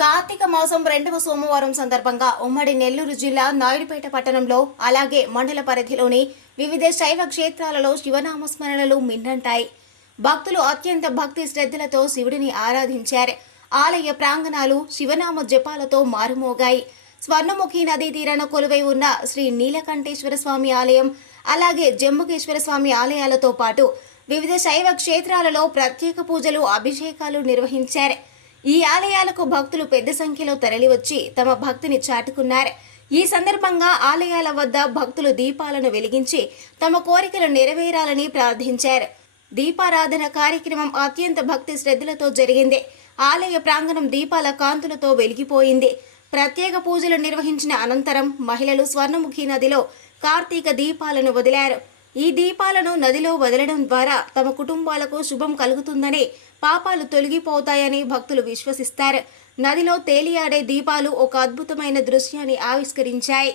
కార్తీక మాసం రెండవ సోమవారం సందర్భంగా ఉమ్మడి నెల్లూరు జిల్లా నాయుడుపేట పట్టణంలో అలాగే మండల పరిధిలోని వివిధ శైవ క్షేత్రాలలో శివనామస్మరణలు మిన్నంటాయి. భక్తులు అత్యంత భక్తి శ్రద్ధలతో శివుడిని ఆరాధించారు. ఆలయ ప్రాంగణాలు శివనామ జపాలతో మారుమోగాయి. స్వర్ణముఖి నదీ తీరాన కొలువై ఉన్న శ్రీ నీలకంఠేశ్వర స్వామి ఆలయం అలాగే జంబుకేశ్వర స్వామి ఆలయాలతో పాటు వివిధ శైవ క్షేత్రాలలో ప్రత్యేక పూజలు అభిషేకాలు నిర్వహించారు. ఈ ఆలయాలకు భక్తులు పెద్ద సంఖ్యలో తరలివచ్చి తమ భక్తిని చాటుకున్నారు. ఈ సందర్భంగా ఆలయాల వద్ద భక్తులు దీపాలను వెలిగించి తమ కోరికలు నెరవేరాలని ప్రార్థించారు. దీపారాధన కార్యక్రమం అత్యంత భక్తి శ్రద్ధలతో జరిగింది. ఆలయ ప్రాంగణం దీపాల కాంతులతో వెలిగిపోయింది. ప్రత్యేక పూజలు నిర్వహించిన అనంతరం మహిళలు స్వర్ణముఖి నదిలో కార్తీక దీపాలను వదిలారు. ఈ దీపాలను నదిలో వదలడం ద్వారా తమ కుటుంబాలకు శుభం కలుగుతుందని పాపాలు తొలగిపోతాయని భక్తులు విశ్వసిస్తారు. నదిలో తేలియాడే దీపాలు ఒక అద్భుతమైన దృశ్యాన్ని ఆవిష్కరించాయి.